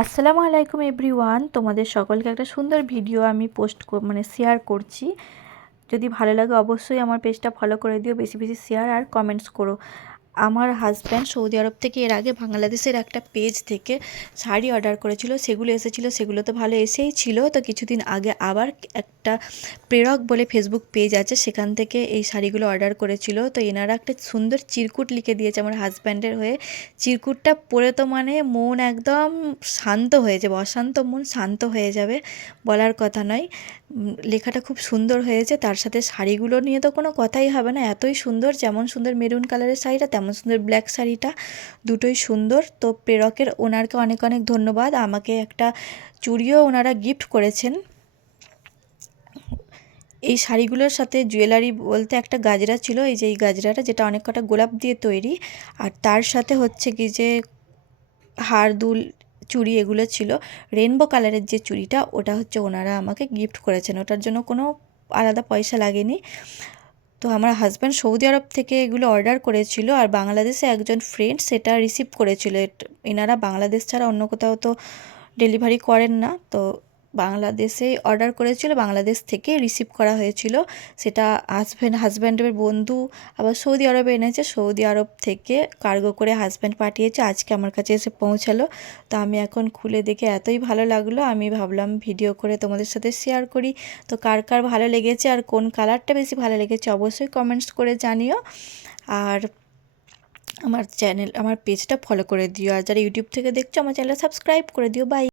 আসসালামু আলাইকুম এভরিওয়ান, তোমাদের সকলকে একটা সুন্দর ভিডিও আমি শেয়ার করছি। যদি ভালো লাগে অবশ্যই আমার পেজটা ফলো করে দিও, বেশি বেশি শেয়ার আর কমেন্টস করো। আমার হাজব্যান্ড সৌদি আরব থেকে এর আগে বাংলাদেশের একটা পেজ থেকে শাড়ি অর্ডার করেছিল, সেগুলো এসেছিলো, সেগুলো তো ভালো এসেই ছিল। তো কিছুদিন আগে আবার একটা প্রেরক বলে ফেসবুক পেজ আছে, সেখান থেকে এই শাড়িগুলো অর্ডার করেছিল। তো এনারা একটা সুন্দর চিরকুট লিখে দিয়েছে আমার হাজব্যান্ডের হয়ে। চিরকুটটা পরে তো মানে মন একদম শান্ত হয়ে যাবে, অশান্ত মন শান্ত হয়ে যাবে, বলার কথা নয়। লেখাটা খুব সুন্দর হয়েছে, তার সাথে শাড়িগুলো নিয়ে তো কোনো কথাই হবে না, এতই সুন্দর। যেমন সুন্দর মেরুন কালারের শাড়িটা, তেমন সুন্দর ব্ল্যাক শাড়িটা, দুটোই সুন্দর। তো প্রেরকের ওনারকে অনেক অনেক ধন্যবাদ। আমাকে একটা চুড়িও ওনারা গিফট করেছেন। এই শাড়িগুলোর সাথে জুয়েলারি বলতে একটা গাজরা ছিল, এই যে এই গাজরাটা, যেটা অনেক কটা গোলাপ দিয়ে তৈরি। আর তার সাথে হচ্ছে কি যে হার দুল চুড়ি এগুলো ছিল। রেনবো কালারের যে চুড়িটা, ওটা হচ্ছে ওনারা আমাকে গিফট করেছেন, ওটার জন্য কোনো আলাদা পয়সা লাগেনি। তো আমার হাজব্যান্ড সৌদি আরব থেকে এগুলো অর্ডার করেছিল, আর বাংলাদেশে একজন ফ্রেন্ড সেটা রিসিভ করেছিল। এনারা বাংলাদেশ ছাড়া অন্য কোথাও তো ডেলিভারি করেন না, তো বাংলাদেশেই অর্ডার করেছিল, বাংলাদেশ থেকে রিসিভ করা হয়েছিল। সেটা হাজব্যান্ডের বন্ধু আবার সৌদি আরবে এনেছে, সৌদি আরব থেকে কার্গো করে হাজব্যান্ড পাঠিয়েছে, আজকে আমার কাছে এসে পৌঁছালো। তো আমি এখন খুলে দেখে এতই ভালো লাগলো, আমি ভাবলাম ভিডিও করে তোমাদের সাথে শেয়ার করি। তো কার কার ভালো লেগেছে আর কোন কালারটা বেশি ভালো লেগেছে অবশ্যই কমেন্টস করে জানিও। আর আমার পেজটা ফলো করে দিও, আর যারা ইউটিউব থেকে দেখছো আমার চ্যানেলটা সাবস্ক্রাইব করে দিও। বাই।